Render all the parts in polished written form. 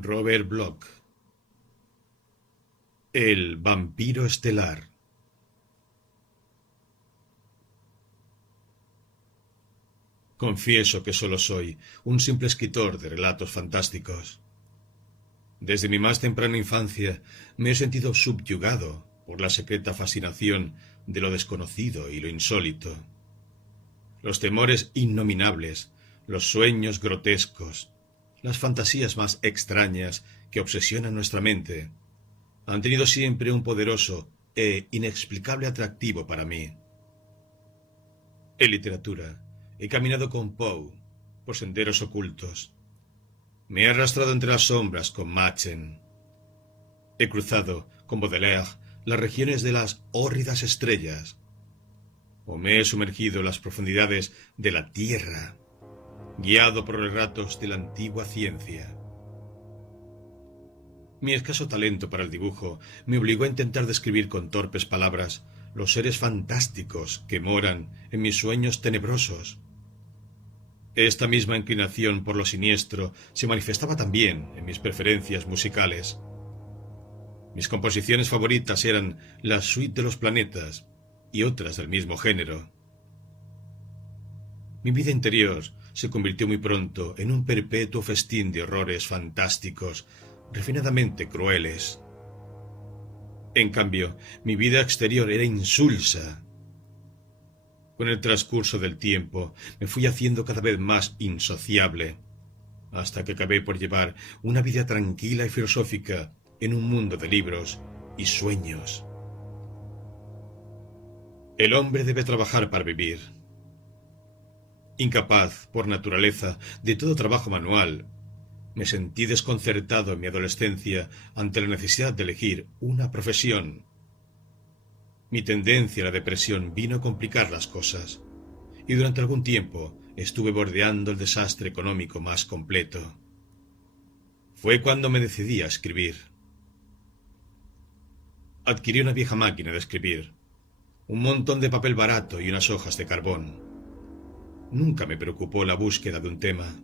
Robert Bloch. El vampiro estelar. Confieso que solo soy un simple escritor de relatos fantásticos. Desde mi más temprana infancia me he sentido subyugado por la secreta fascinación de lo desconocido y lo insólito. Los temores innominables, los sueños grotescos, las fantasías más extrañas que obsesionan nuestra mente, han tenido siempre un poderoso e inexplicable atractivo para mí. En literatura, he caminado con Poe por senderos ocultos. Me he arrastrado entre las sombras con Machen. He cruzado con Baudelaire las regiones de las hórridas estrellas. O me he sumergido en las profundidades de la tierra, guiado por relatos de la antigua ciencia. Mi escaso talento para el dibujo me obligó a intentar describir con torpes palabras los seres fantásticos que moran en mis sueños tenebrosos. Esta misma inclinación por lo siniestro se manifestaba también en mis preferencias musicales. Mis composiciones favoritas eran la Suite de los Planetas y otras del mismo género. Mi vida interior se convirtió muy pronto en un perpetuo festín de horrores fantásticos, refinadamente crueles. En cambio, mi vida exterior era insulsa. Con el transcurso del tiempo me fui haciendo cada vez más insociable, hasta que acabé por llevar una vida tranquila y filosófica en un mundo de libros y sueños. El hombre debe trabajar para vivir. Incapaz, por naturaleza, de todo trabajo manual, me sentí desconcertado en mi adolescencia ante la necesidad de elegir una profesión. Mi tendencia a la depresión vino a complicar las cosas, y durante algún tiempo estuve bordeando el desastre económico más completo. Fue cuando me decidí a escribir. Adquirí una vieja máquina de escribir, un montón de papel barato y unas hojas de carbón. Nunca me preocupó la búsqueda de un tema.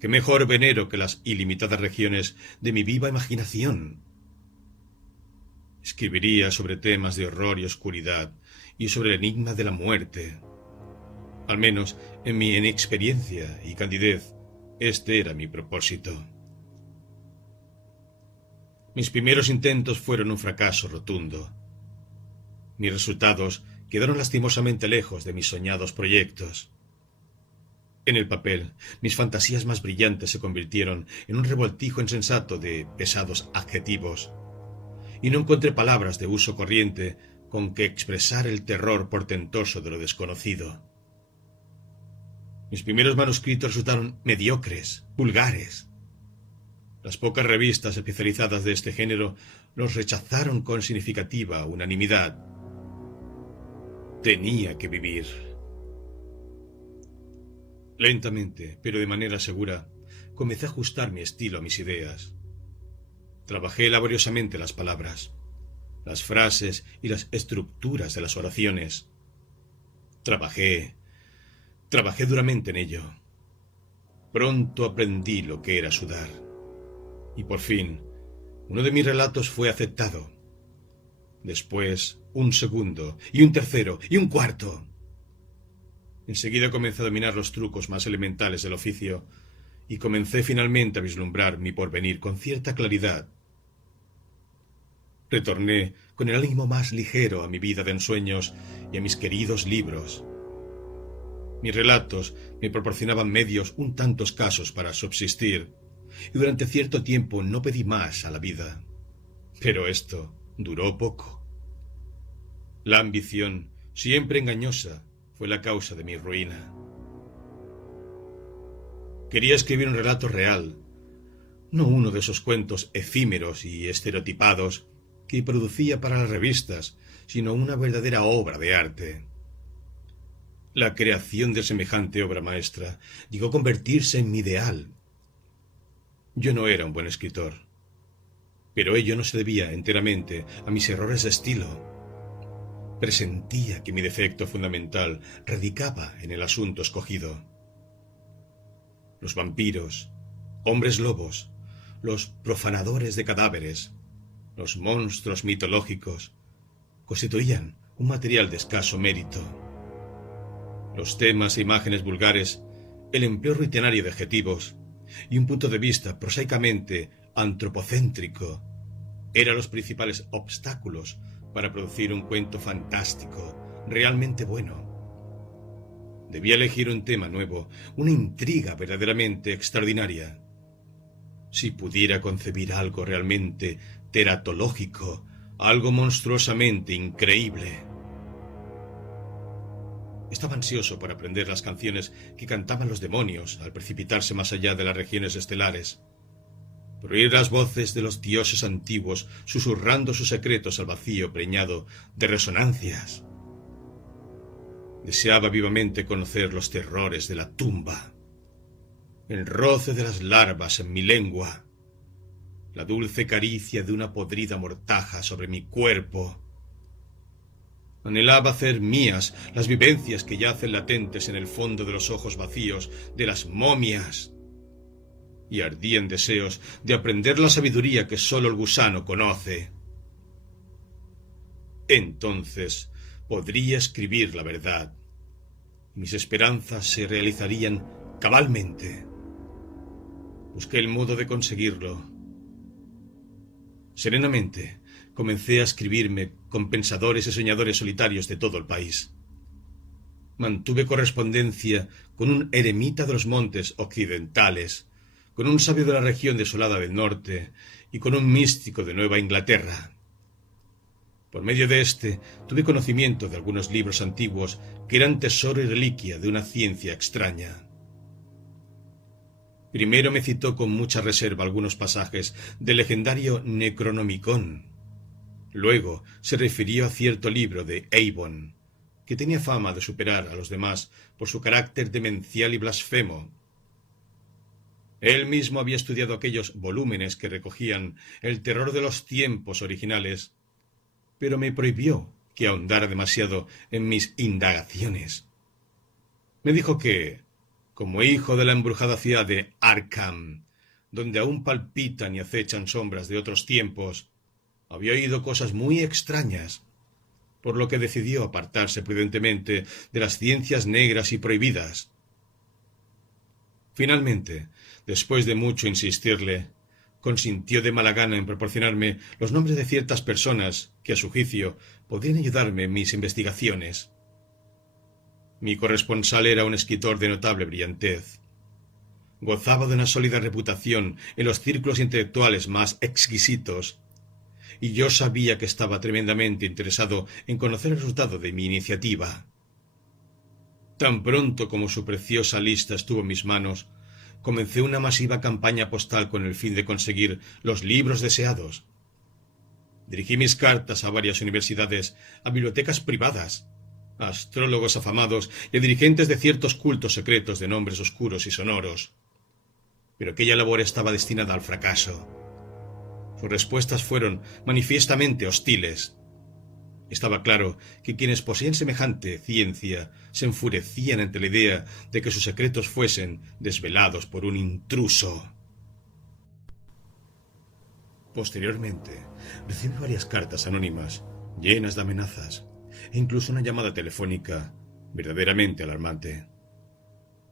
¿Qué mejor venero que las ilimitadas regiones de mi viva imaginación? Escribiría sobre temas de horror y oscuridad y sobre el enigma de la muerte. Al menos, en mi inexperiencia y candidez, este era mi propósito. Mis primeros intentos fueron un fracaso rotundo. Mis resultados quedaron lastimosamente lejos de mis soñados proyectos. En el papel, mis fantasías más brillantes se convirtieron en un revoltijo insensato de pesados adjetivos, y no encontré palabras de uso corriente con que expresar el terror portentoso de lo desconocido. Mis primeros manuscritos resultaron mediocres, vulgares. Las pocas revistas especializadas de este género los rechazaron con significativa unanimidad. Tenía que vivir. Lentamente, pero de manera segura, comencé a ajustar mi estilo a mis ideas. Trabajé laboriosamente las palabras, las frases y las estructuras de las oraciones. Trabajé duramente en ello. Pronto aprendí lo que era sudar. Y por fin, uno de mis relatos fue aceptado. Después, un segundo, y un tercero, y un cuarto. Enseguida comencé a dominar los trucos más elementales del oficio, y comencé finalmente a vislumbrar mi porvenir con cierta claridad. Retorné con el ánimo más ligero a mi vida de ensueños y a mis queridos libros. Mis relatos me proporcionaban medios un tanto escasos para subsistir, y durante cierto tiempo no pedí más a la vida. Pero esto duró poco. La ambición, siempre engañosa, fue la causa de mi ruina. Quería escribir un relato real, no uno de esos cuentos efímeros y estereotipados que producía para las revistas, sino una verdadera obra de arte. La creación de semejante obra maestra llegó a convertirse en mi ideal. Yo no era un buen escritor, pero ello no se debía enteramente a mis errores de estilo. Presentía que mi defecto fundamental radicaba en el asunto escogido. Los vampiros, hombres lobos, los profanadores de cadáveres, los monstruos mitológicos, constituían un material de escaso mérito. Los temas e imágenes vulgares, el empleo rutinario de adjetivos y un punto de vista prosaicamente antropocéntrico eran los principales obstáculos para producir un cuento fantástico, realmente bueno. Debía elegir un tema nuevo, una intriga verdaderamente extraordinaria. Si pudiera concebir algo realmente teratológico, algo monstruosamente increíble. Estaba ansioso por aprender las canciones que cantaban los demonios al precipitarse más allá de las regiones estelares, por oír las voces de los dioses antiguos susurrando sus secretos al vacío preñado de resonancias. Deseaba vivamente conocer los terrores de la tumba, el roce de las larvas en mi lengua, la dulce caricia de una podrida mortaja sobre mi cuerpo. Anhelaba hacer mías las vivencias que yacen latentes en el fondo de los ojos vacíos de las momias, y ardía en deseos de aprender la sabiduría que sólo el gusano conoce. Entonces podría escribir la verdad, y mis esperanzas se realizarían cabalmente. Busqué el modo de conseguirlo. Serenamente comencé a escribirme con pensadores y soñadores solitarios de todo el país. Mantuve correspondencia con un eremita de los montes occidentales, con un sabio de la región desolada del norte y con un místico de Nueva Inglaterra. Por medio de éste tuve conocimiento de algunos libros antiguos que eran tesoro y reliquia de una ciencia extraña. Primero me citó con mucha reserva algunos pasajes del legendario Necronomicon. Luego se refirió a cierto libro de Eibon, que tenía fama de superar a los demás por su carácter demencial y blasfemo. Él mismo había estudiado aquellos volúmenes que recogían el terror de los tiempos originales, pero me prohibió que ahondara demasiado en mis indagaciones. Me dijo que, como hijo de la embrujada ciudad de Arkham, donde aún palpitan y acechan sombras de otros tiempos, había oído cosas muy extrañas, por lo que decidió apartarse prudentemente de las ciencias negras y prohibidas. Finalmente, después de mucho insistirle, consintió de mala gana en proporcionarme los nombres de ciertas personas que, a su juicio, podrían ayudarme en mis investigaciones. Mi corresponsal era un escritor de notable brillantez. Gozaba de una sólida reputación en los círculos intelectuales más exquisitos, y yo sabía que estaba tremendamente interesado en conocer el resultado de mi iniciativa. Tan pronto como su preciosa lista estuvo en mis manos, comencé una masiva campaña postal con el fin de conseguir los libros deseados. Dirigí mis cartas a varias universidades, a bibliotecas privadas, a astrólogos afamados y a dirigentes de ciertos cultos secretos de nombres oscuros y sonoros. Pero aquella labor estaba destinada al fracaso. Sus respuestas fueron manifiestamente hostiles. Estaba claro que quienes poseían semejante ciencia se enfurecían ante la idea de que sus secretos fuesen desvelados por un intruso. Posteriormente, recibí varias cartas anónimas, llenas de amenazas, e incluso una llamada telefónica verdaderamente alarmante.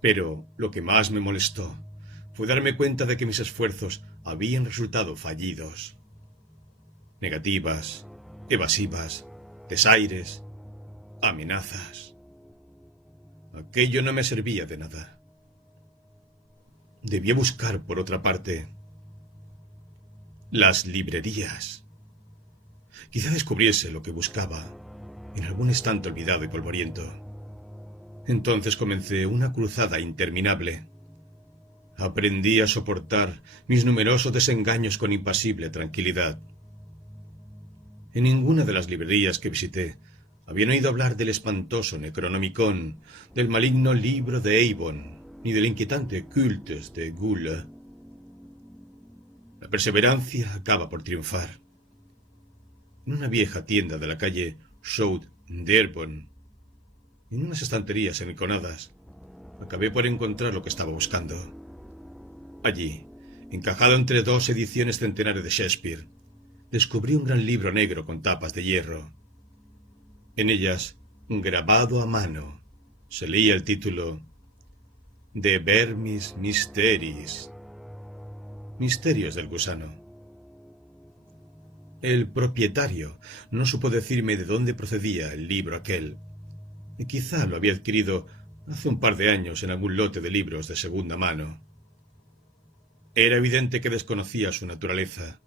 Pero lo que más me molestó fue darme cuenta de que mis esfuerzos habían resultado fallidos. Negativas, evasivas, desaires, amenazas. Aquello no me servía de nada. Debía buscar, por otra parte, las librerías. Quizá descubriese lo que buscaba en algún estante olvidado y polvoriento. Entonces comencé una cruzada interminable. Aprendí a soportar mis numerosos desengaños con impasible tranquilidad. En ninguna de las librerías que visité habían oído hablar del espantoso Necronomicon, del maligno libro de Eibon, ni del inquietante Cultes de Gula. La perseverancia acaba por triunfar. En una vieja tienda de la calle Chaude d'Herbon, en unas estanterías enconadas, acabé por encontrar lo que estaba buscando. Allí, encajado entre dos ediciones centenares de Shakespeare, descubrí un gran libro negro con tapas de hierro. En ellas, grabado a mano, se leía el título De Vermis Mysteris, Misterios del Gusano. El propietario no supo decirme de dónde procedía el libro aquel, y quizá lo había adquirido hace un par de años en algún lote de libros de segunda mano. Era evidente que desconocía su naturaleza,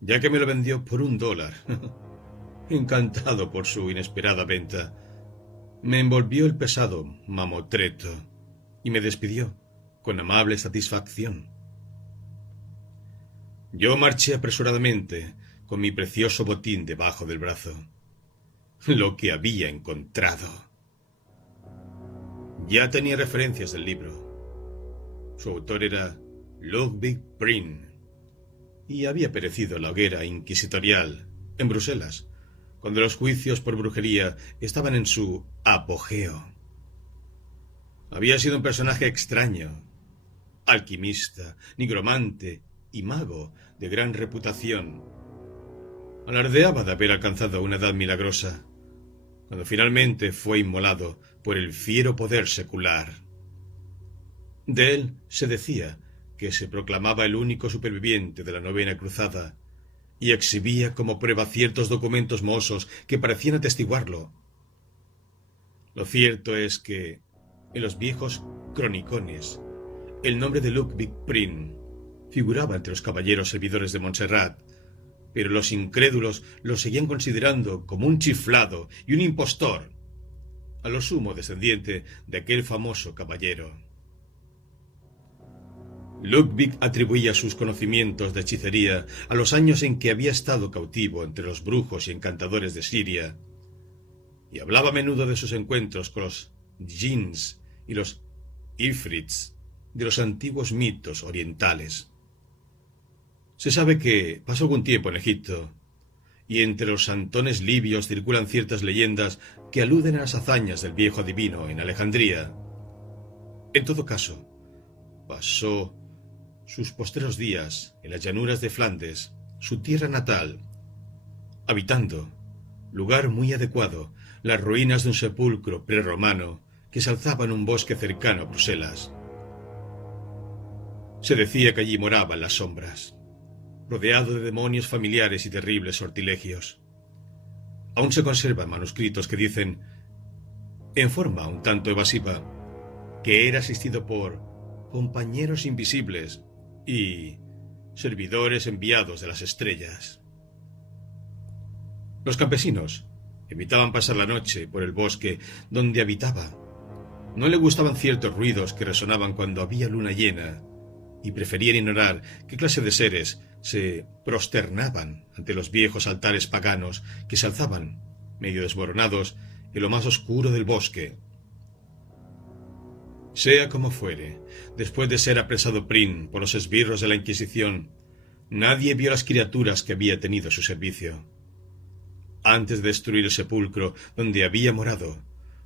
ya que me lo vendió por $1. Encantado por su inesperada venta, me envolvió el pesado mamotreto y me despidió con amable satisfacción. Yo marché apresuradamente con mi precioso botín debajo del brazo. Lo que había encontrado. Ya tenía referencias del libro. Su autor era Ludwig Prien y había perecido en la hoguera inquisitorial en Bruselas, cuando los juicios por brujería estaban en su apogeo. Había sido un personaje extraño, alquimista, nigromante y mago de gran reputación. Alardeaba de haber alcanzado una edad milagrosa, cuando finalmente fue inmolado por el fiero poder secular. De él se decía que se proclamaba el único superviviente de la Novena Cruzada y exhibía como prueba ciertos documentos mohosos que parecían atestiguarlo. Lo cierto es que, en los viejos cronicones, el nombre de Ludwig Prien figuraba entre los caballeros servidores de Montserrat, pero los incrédulos lo seguían considerando como un chiflado y un impostor, a lo sumo descendiente de aquel famoso caballero. Ludwig atribuía sus conocimientos de hechicería a los años en que había estado cautivo entre los brujos y encantadores de Siria, y hablaba a menudo de sus encuentros con los djinns y los ifrits de los antiguos mitos orientales. Se sabe que pasó algún tiempo en Egipto, y entre los santones libios circulan ciertas leyendas que aluden a las hazañas del viejo adivino en Alejandría. En todo caso, pasó sus postreros días en las llanuras de Flandes, su tierra natal, habitando, lugar muy adecuado, las ruinas de un sepulcro prerromano que se alzaba en un bosque cercano a Bruselas. Se decía que allí moraba en las sombras, rodeado de demonios familiares y terribles sortilegios. Aún se conservan manuscritos que dicen, en forma un tanto evasiva, que era asistido por compañeros invisibles y servidores enviados de las estrellas. Los campesinos evitaban pasar la noche por el bosque donde habitaba. No le gustaban ciertos ruidos que resonaban cuando había luna llena y preferían ignorar qué clase de seres se prosternaban ante los viejos altares paganos que se alzaban, medio desmoronados, en lo más oscuro del bosque. Sea como fuere, después de ser apresado Prien por los esbirros de la Inquisición, nadie vio las criaturas que había tenido a su servicio. Antes de destruir el sepulcro donde había morado,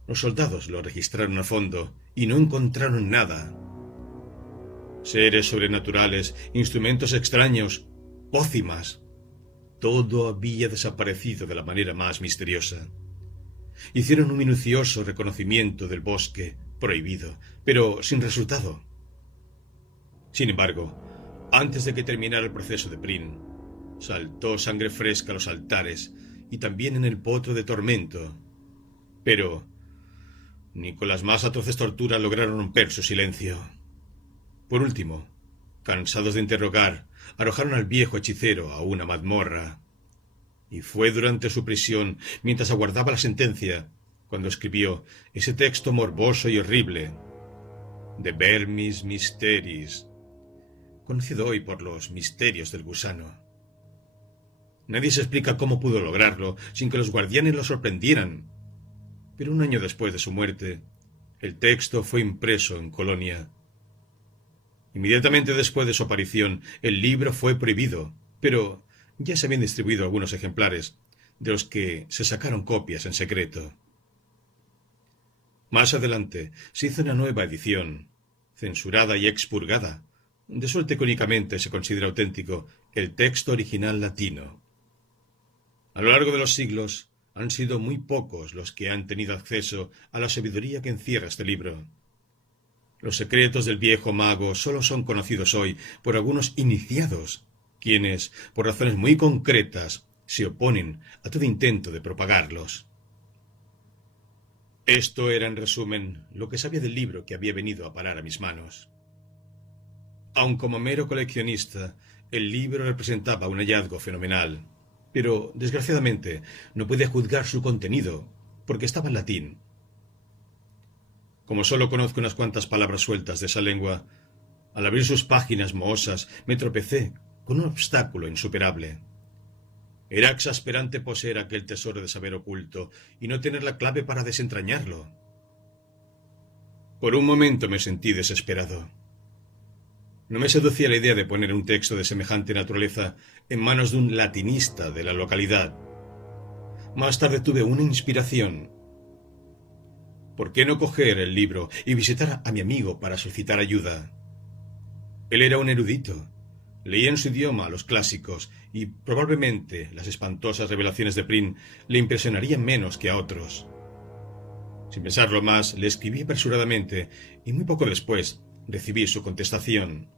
los soldados lo registraron a fondo y no encontraron nada. Seres sobrenaturales, instrumentos extraños, pócimas, todo había desaparecido de la manera más misteriosa. Hicieron un minucioso reconocimiento del bosque prohibido, pero sin resultado. Sin embargo, antes de que terminara el proceso de Prien, saltó sangre fresca a los altares y también en el potro de tormento. Pero ni con las más atroces torturas lograron romper su silencio. Por último, cansados de interrogar, arrojaron al viejo hechicero a una mazmorra. Y fue durante su prisión, mientras aguardaba la sentencia, cuando escribió ese texto morboso y horrible, De Vermis Mysteris, conocido hoy por los misterios del gusano. Nadie se explica cómo pudo lograrlo sin que los guardianes lo sorprendieran, pero un año después de su muerte, el texto fue impreso en Colonia. Inmediatamente después de su aparición, el libro fue prohibido, pero ya se habían distribuido algunos ejemplares, de los que se sacaron copias en secreto. Más adelante se hizo una nueva edición, censurada y expurgada, de suerte que únicamente se considera auténtico el texto original latino. A lo largo de los siglos han sido muy pocos los que han tenido acceso a la sabiduría que encierra este libro. Los secretos del viejo mago solo son conocidos hoy por algunos iniciados, quienes, por razones muy concretas, se oponen a todo intento de propagarlos. Esto era, en resumen, lo que sabía del libro que había venido a parar a mis manos. Aun como mero coleccionista, el libro representaba un hallazgo fenomenal, pero, desgraciadamente, no pude juzgar su contenido, porque estaba en latín. Como solo conozco unas cuantas palabras sueltas de esa lengua, al abrir sus páginas mohosas me tropecé con un obstáculo insuperable. Era exasperante poseer aquel tesoro de saber oculto y no tener la clave para desentrañarlo. Por un momento me sentí desesperado. No me seducía la idea de poner un texto de semejante naturaleza en manos de un latinista de la localidad. Más tarde tuve una inspiración. ¿Por qué no coger el libro y visitar a mi amigo para solicitar ayuda? Él era un erudito. Leía en su idioma los clásicos y probablemente las espantosas revelaciones de Prin le impresionarían menos que a otros. Sin pensarlo más, le escribí apresuradamente y muy poco después recibí su contestación.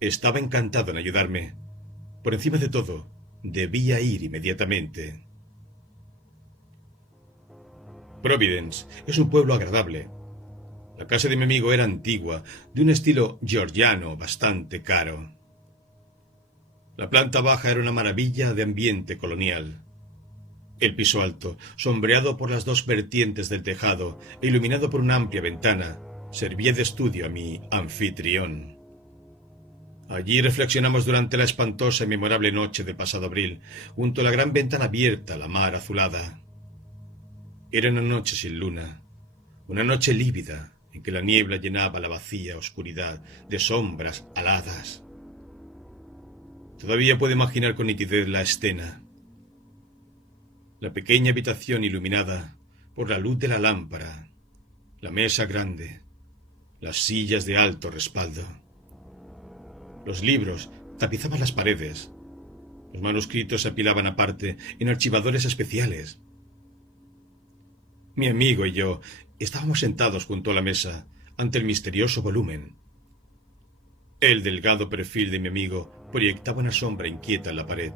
Estaba encantado en ayudarme. Por encima de todo, debía ir inmediatamente. Providence es un pueblo agradable. La casa de mi amigo era antigua, de un estilo georgiano bastante caro. La planta baja era una maravilla de ambiente colonial. El piso alto, sombreado por las dos vertientes del tejado e iluminado por una amplia ventana, servía de estudio a mi anfitrión. Allí reflexionamos durante la espantosa y memorable noche del pasado abril, junto a la gran ventana abierta a la mar azulada. Era una noche sin luna, una noche lívida, en que la niebla llenaba la vacía oscuridad de sombras aladas. Todavía puedo imaginar con nitidez la escena. La pequeña habitación iluminada por la luz de la lámpara, la mesa grande, las sillas de alto respaldo. Los libros tapizaban las paredes. Los manuscritos se apilaban aparte en archivadores especiales. Mi amigo y yo estábamos sentados junto a la mesa, ante el misterioso volumen. El delgado perfil de mi amigo proyectaba una sombra inquieta en la pared,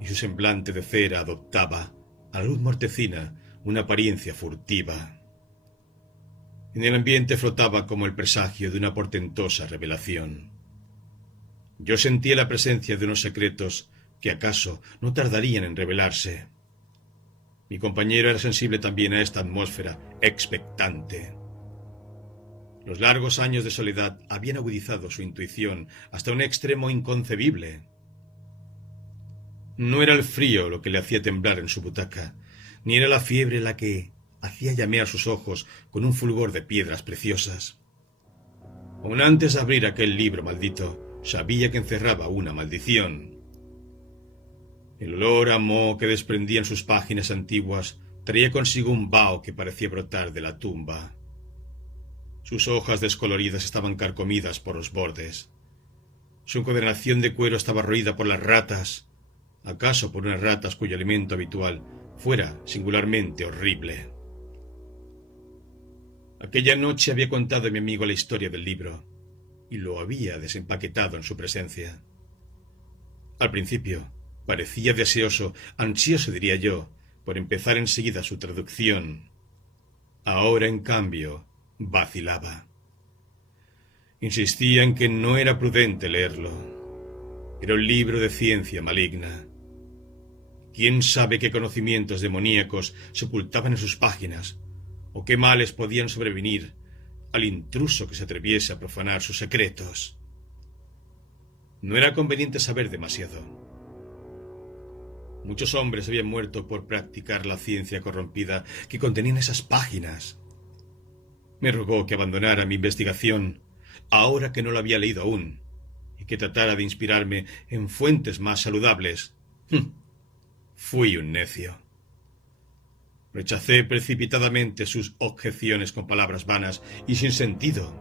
y su semblante de cera adoptaba, a la luz mortecina, una apariencia furtiva. En el ambiente flotaba como el presagio de una portentosa revelación. Yo sentía la presencia de unos secretos que acaso no tardarían en revelarse. Mi compañero era sensible también a esta atmósfera expectante. Los largos años de soledad habían agudizado su intuición hasta un extremo inconcebible. No era el frío lo que le hacía temblar en su butaca, ni era la fiebre la que hacía llamear sus ojos con un fulgor de piedras preciosas. Aun antes de abrir aquel libro maldito, sabía que encerraba una maldición. El olor a moho que desprendían sus páginas antiguas traía consigo un vaho que parecía brotar de la tumba. Sus hojas descoloridas estaban carcomidas por los bordes. Su encuadernación de cuero estaba roída por las ratas, acaso por unas ratas cuyo alimento habitual fuera singularmente horrible. Aquella noche había contado a mi amigo la historia del libro, y lo había desempaquetado en su presencia. Al principio, parecía deseoso, ansioso diría yo, por empezar enseguida su traducción. Ahora, en cambio, vacilaba. Insistía en que no era prudente leerlo. Era un libro de ciencia maligna. ¿Quién sabe qué conocimientos demoníacos se ocultaban en sus páginas, o qué males podían sobrevenir al intruso que se atreviese a profanar sus secretos? No era conveniente saber demasiado. Muchos hombres habían muerto por practicar la ciencia corrompida que contenían esas páginas. Me rogó que abandonara mi investigación, ahora que no la había leído aún, y que tratara de inspirarme en fuentes más saludables. Fui un necio. Rechacé precipitadamente sus objeciones con palabras vanas y sin sentido.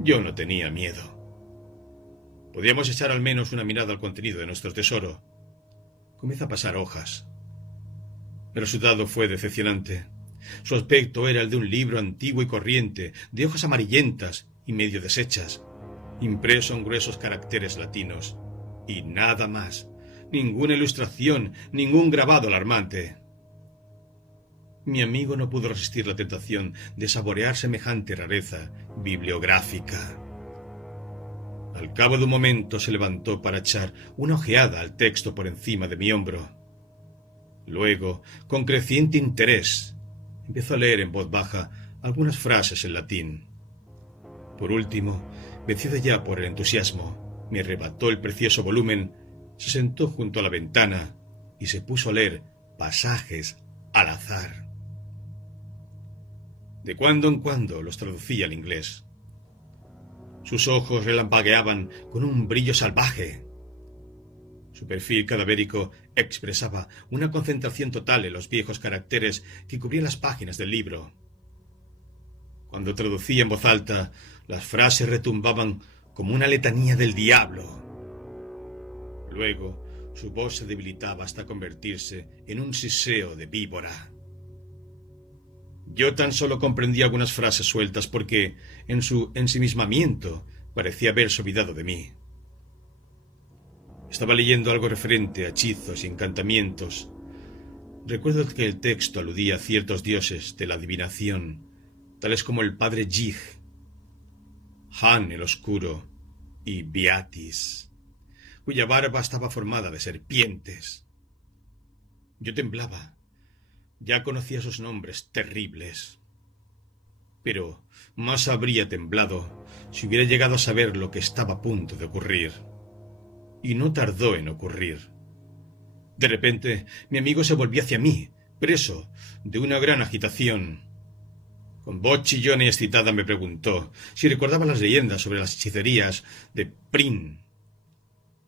Yo no tenía miedo. Podíamos echar al menos una mirada al contenido de nuestro tesoro. Comienza a pasar hojas. El resultado fue decepcionante. Su aspecto era el de un libro antiguo y corriente, de hojas amarillentas y medio deshechas, impreso en gruesos caracteres latinos. Y nada más. Ninguna ilustración, ningún grabado alarmante. Mi amigo no pudo resistir la tentación de saborear semejante rareza bibliográfica. Al cabo de un momento se levantó para echar una ojeada al texto por encima de mi hombro. Luego, con creciente interés, empezó a leer en voz baja algunas frases en latín. Por último, vencido ya por el entusiasmo, me arrebató el precioso volumen, se sentó junto a la ventana y se puso a leer pasajes al azar. De cuando en cuando los traducía al inglés. Sus ojos relampagueaban con un brillo salvaje. Su perfil cadavérico expresaba una concentración total en los viejos caracteres que cubrían las páginas del libro. Cuando traducía en voz alta, las frases retumbaban como una letanía del diablo. Luego, su voz se debilitaba hasta convertirse en un siseo de víbora. Yo tan solo comprendí algunas frases sueltas porque, en su ensimismamiento, parecía haberse olvidado de mí. Estaba leyendo algo referente a hechizos y encantamientos. Recuerdo que el texto aludía a ciertos dioses de la adivinación, tales como el padre Yig, Han el Oscuro y Beatis, cuya barba estaba formada de serpientes. Yo temblaba. Ya conocía sus nombres terribles. Pero más habría temblado si hubiera llegado a saber lo que estaba a punto de ocurrir. Y no tardó en ocurrir. De repente, mi amigo se volvió hacia mí, preso de una gran agitación. Con voz chillona y excitada me preguntó si recordaba las leyendas sobre las hechicerías de Prin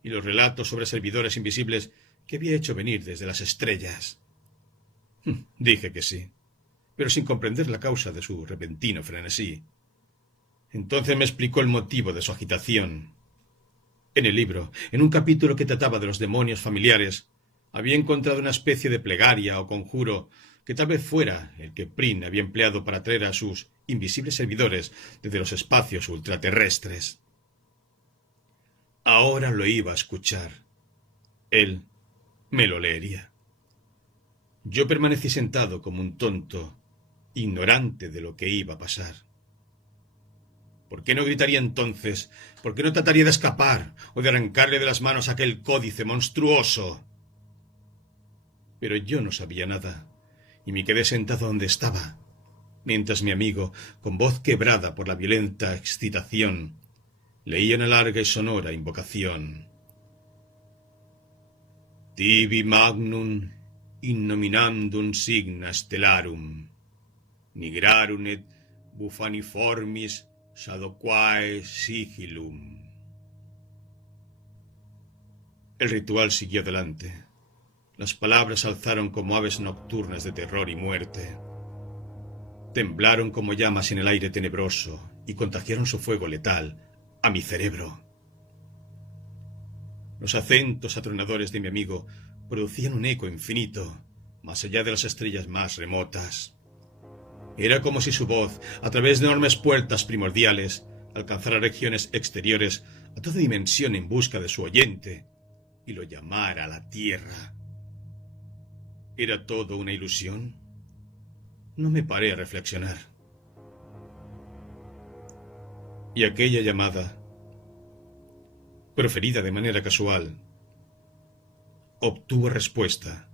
y los relatos sobre servidores invisibles que había hecho venir desde las estrellas. Dije que sí, pero sin comprender la causa de su repentino frenesí. Entonces me explicó el motivo de su agitación. En el libro, en un capítulo que trataba de los demonios familiares, había encontrado una especie de plegaria o conjuro que tal vez fuera el que Prin había empleado para atraer a sus invisibles servidores desde los espacios ultraterrestres. Ahora lo iba a escuchar. Él me lo leería. Yo permanecí sentado como un tonto, ignorante de lo que iba a pasar. ¿Por qué no gritaría entonces? ¿Por qué no trataría de escapar o de arrancarle de las manos aquel códice monstruoso? Pero yo no sabía nada, y me quedé sentado donde estaba, mientras mi amigo, con voz quebrada por la violenta excitación, leía una larga y sonora invocación. Tibi magnum innominandum signa stellarum, nigrarum et bufaniformis sadoquae sigillum. El ritual siguió adelante. Las palabras alzaron como aves nocturnas de terror y muerte. Temblaron como llamas en el aire tenebroso y contagiaron su fuego letal a mi cerebro. Los acentos atronadores de mi amigo producían un eco infinito, más allá de las estrellas más remotas. Era como si su voz, a través de enormes puertas primordiales, alcanzara regiones exteriores a toda dimensión en busca de su oyente y lo llamara a la tierra. ¿Era todo una ilusión? No me paré a reflexionar. Y aquella llamada, proferida de manera casual, obtuvo respuesta.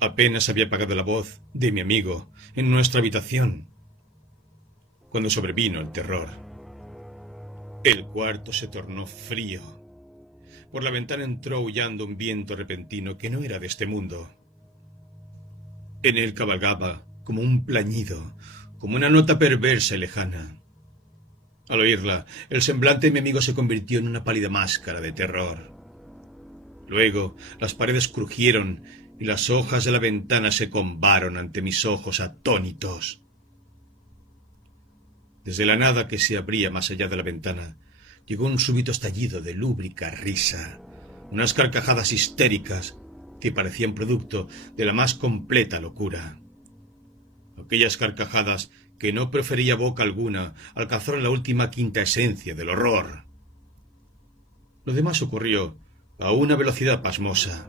Apenas había apagado la voz de mi amigo en nuestra habitación, cuando sobrevino el terror. El cuarto se tornó frío. Por la ventana entró aullando un viento repentino que no era de este mundo. En él cabalgaba como un plañido, como una nota perversa y lejana. Al oírla, el semblante de mi amigo se convirtió en una pálida máscara de terror. Luego, las paredes crujieron y las hojas de la ventana se combaron ante mis ojos atónitos. Desde la nada que se abría más allá de la ventana, llegó un súbito estallido de lúbrica risa, unas carcajadas histéricas que parecían producto de la más completa locura. Aquellas carcajadas que no profería boca alguna alcanzaron la última quinta esencia del horror. Lo demás ocurrió a una velocidad pasmosa.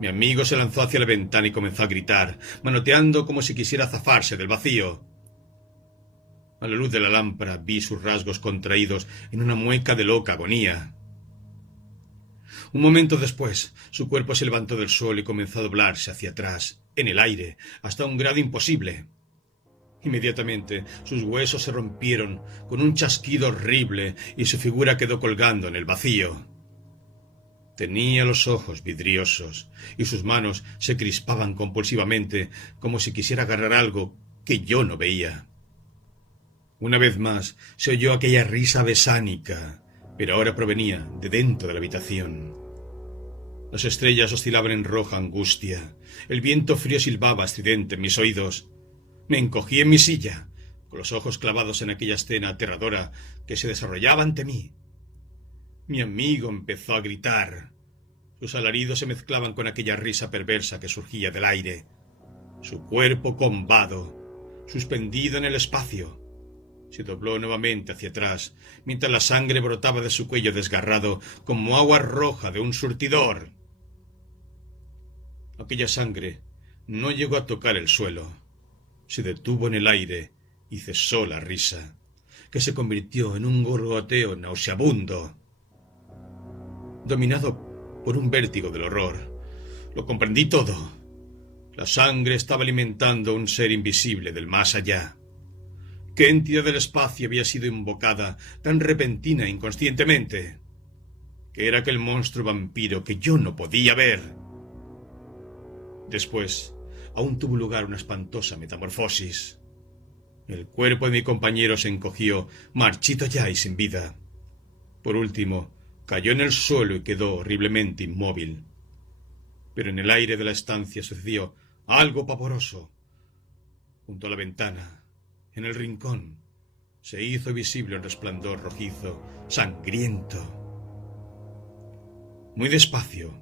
Mi amigo se lanzó hacia la ventana y comenzó a gritar, manoteando como si quisiera zafarse del vacío. A la luz de la lámpara vi sus rasgos contraídos en una mueca de loca agonía. Un momento después, su cuerpo se levantó del suelo y comenzó a doblarse hacia atrás, en el aire, hasta un grado imposible. Inmediatamente, sus huesos se rompieron con un chasquido horrible y su figura quedó colgando en el vacío. Tenía los ojos vidriosos y sus manos se crispaban compulsivamente como si quisiera agarrar algo que yo no veía. Una vez más se oyó aquella risa besánica, pero ahora provenía de dentro de la habitación. Las estrellas oscilaban en roja angustia. El viento frío silbaba estridente en mis oídos. Me encogí en mi silla, con los ojos clavados en aquella escena aterradora que se desarrollaba ante mí. Mi amigo empezó a gritar. Sus alaridos se mezclaban con aquella risa perversa que surgía del aire. Su cuerpo combado, suspendido en el espacio, se dobló nuevamente hacia atrás, mientras la sangre brotaba de su cuello desgarrado como agua roja de un surtidor. Aquella sangre no llegó a tocar el suelo. Se detuvo en el aire y cesó la risa, que se convirtió en un gorgoteo nauseabundo. Dominado por un vértigo del horror, lo comprendí todo. La sangre estaba alimentando a un ser invisible del más allá. ¿Qué entidad del espacio había sido invocada tan repentina e inconscientemente? ¿Qué era aquel monstruo vampiro que yo no podía ver? Después, aún tuvo lugar una espantosa metamorfosis. El cuerpo de mi compañero se encogió, marchito ya y sin vida. Por último, cayó en el suelo y quedó horriblemente inmóvil. Pero en el aire de la estancia sucedió algo pavoroso. Junto a la ventana, en el rincón, se hizo visible un resplandor rojizo, sangriento. Muy despacio,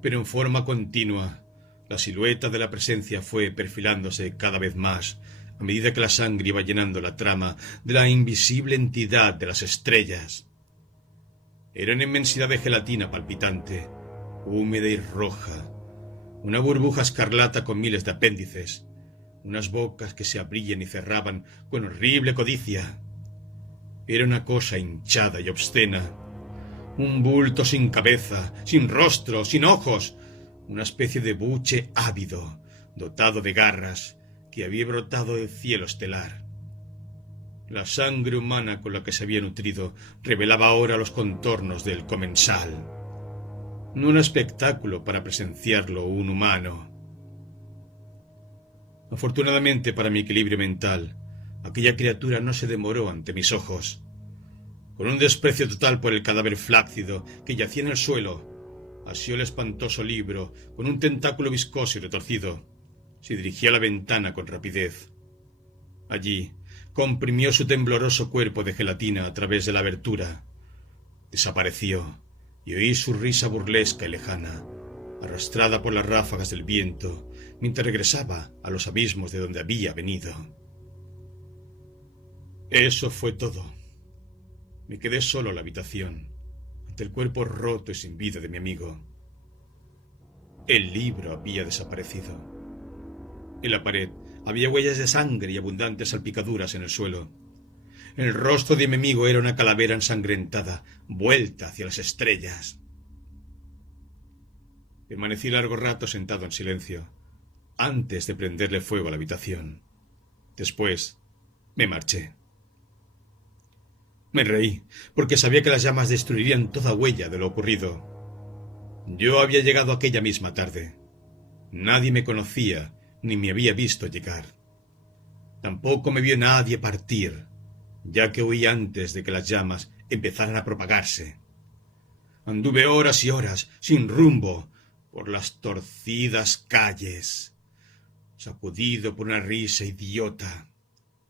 pero en forma continua, la silueta de la presencia fue perfilándose cada vez más, a medida que la sangre iba llenando la trama de la invisible entidad de las estrellas. Era una inmensidad de gelatina palpitante, húmeda y roja, una burbuja escarlata con miles de apéndices, unas bocas que se abrían y cerraban con horrible codicia. Era una cosa hinchada y obscena, un bulto sin cabeza, sin rostro, sin ojos, una especie de buche ávido, dotado de garras, que había brotado del cielo estelar. La sangre humana con la que se había nutrido revelaba ahora los contornos del comensal. No un espectáculo para presenciarlo un humano. Afortunadamente para mi equilibrio mental, aquella criatura no se demoró ante mis ojos. Con un desprecio total por el cadáver flácido que yacía en el suelo, asió el espantoso libro con un tentáculo viscoso y retorcido. Se dirigía a la ventana con rapidez. Allí comprimió su tembloroso cuerpo de gelatina a través de la abertura. Desapareció y oí su risa burlesca y lejana, arrastrada por las ráfagas del viento, mientras regresaba a los abismos de donde había venido. Eso fue todo. Me quedé solo en la habitación, ante el cuerpo roto y sin vida de mi amigo. El libro había desaparecido. En la pared había huellas de sangre y abundantes salpicaduras en el suelo. El rostro de mi amigo era una calavera ensangrentada, vuelta hacia las estrellas. Permanecí largo rato sentado en silencio, antes de prenderle fuego a la habitación. Después me marché. Me reí, porque sabía que las llamas destruirían toda huella de lo ocurrido. Yo había llegado aquella misma tarde. Nadie me conocía, ni me había visto llegar. Tampoco me vio nadie partir, ya que huí antes de que las llamas empezaran a propagarse. Anduve horas y horas, sin rumbo, por las torcidas calles, sacudido por una risa idiota.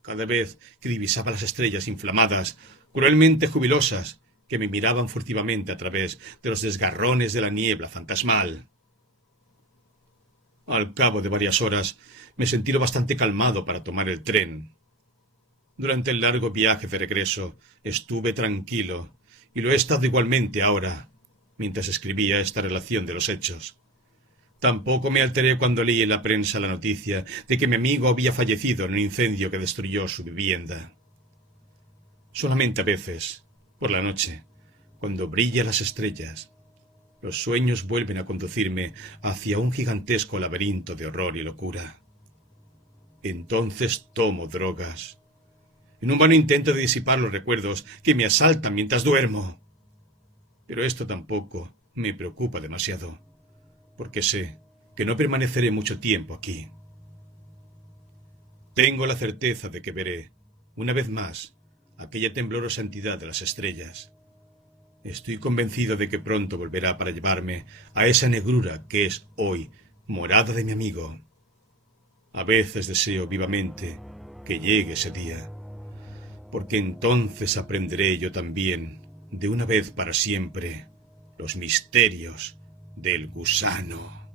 Cada vez que divisaba las estrellas inflamadas, cruelmente jubilosas, que me miraban furtivamente a través de los desgarrones de la niebla fantasmal. Al cabo de varias horas me sentí lo bastante calmado para tomar el tren. Durante el largo viaje de regreso estuve tranquilo, y lo he estado igualmente ahora, mientras escribía esta relación de los hechos. Tampoco me alteré cuando leí en la prensa la noticia de que mi amigo había fallecido en un incendio que destruyó su vivienda. Solamente a veces, por la noche, cuando brillan las estrellas, los sueños vuelven a conducirme hacia un gigantesco laberinto de horror y locura. Entonces tomo drogas, en un vano intento de disipar los recuerdos que me asaltan mientras duermo. Pero esto tampoco me preocupa demasiado, porque sé que no permaneceré mucho tiempo aquí. Tengo la certeza de que veré, una vez más, aquella temblorosa entidad de las estrellas. Estoy convencido de que pronto volverá para llevarme a esa negrura que es hoy morada de mi amigo. A veces deseo vivamente que llegue ese día, porque entonces aprenderé yo también, de una vez para siempre, los misterios del gusano.